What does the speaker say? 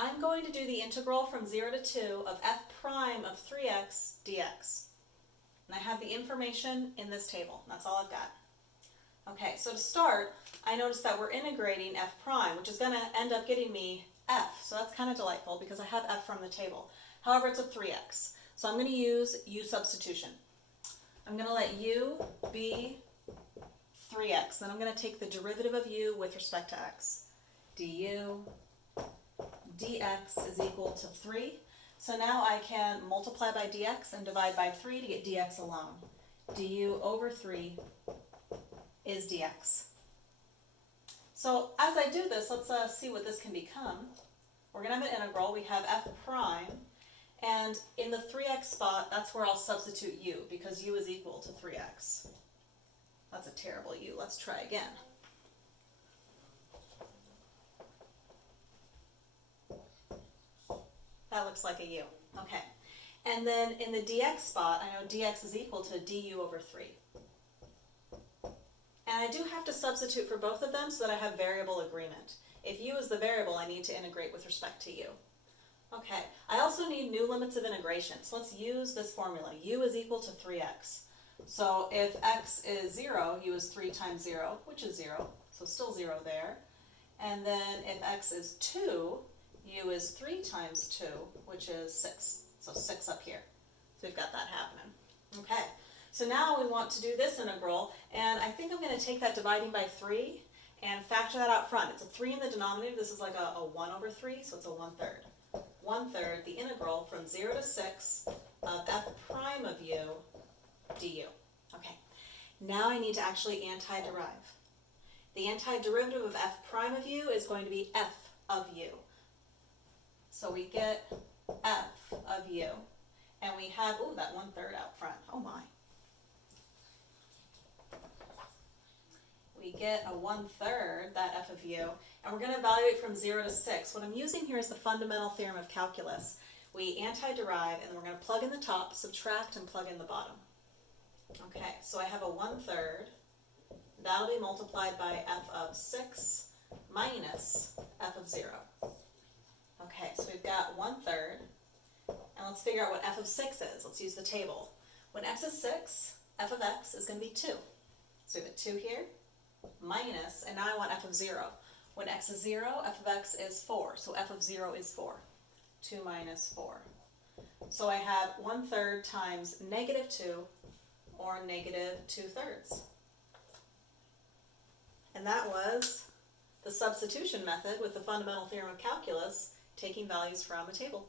I'm going to do the integral from 0 to 2 of f prime of 3x dx. And I have the information in this table. That's all I've got. Okay, so to start, I notice that we're integrating f prime, which is going to end up getting me f. So that's kind of delightful because I have f from the table. However, it's a 3x. So I'm going to use u substitution. I'm going to let u be 3x. Then I'm going to take the derivative of u with respect to x. du dx is equal to 3. So now I can multiply by dx and divide by 3 to get dx alone. Du over 3 is dx. So as I do this, let's see what this can become. We're going to have an integral. We have f prime. And in the 3x spot, that's where I'll substitute u, because u is equal to 3x. That's a terrible u. Let's try again. That looks like a u. Okay. And then in the dx spot, I know dx is equal to du over 3. And I do have to substitute for both of them so that I have variable agreement. If u is the variable, I need to integrate with respect to u. Okay, I also need new limits of integration. So let's use this formula. U is equal to 3x. So if x is 0, u is 3 times 0, which is 0. So still 0 there. And then if x is 2, u is 3 times 2, which is 6. So 6 up here. So we've got that happening. Okay, so now we want to do this integral, and I think I'm going to take that dividing by 3 and factor that out front. It's a 3 in the denominator. This is like a 1 over 3, so it's a 1/3. 1/3, the integral from 0 to 6 of f prime of u du. Okay, now I need to actually antiderive. The antiderivative of f prime of u is going to be f of u. So we get f of u, and we have, ooh, that 1/3 out front. Oh my. We get a 1/3, that f of u, and we're going to evaluate from 0 to 6. What I'm using here is the fundamental theorem of calculus. We antiderive, and then we're going to plug in the top, subtract, and plug in the bottom. Okay, so I have a 1/3. That'll be multiplied by f of 6 minus f of 0. Okay, so we've got 1/3, and let's figure out what f of 6 is. Let's use the table. When x is 6, f of x is going to be 2. So we have a 2 here, minus, and now I want f of 0. When x is 0, f of x is 4, so f of 0 is 4. 2 minus 4. So I have 1/3 times negative 2, or negative 2/3. And that was the substitution method with the fundamental theorem of calculus, taking values from a table.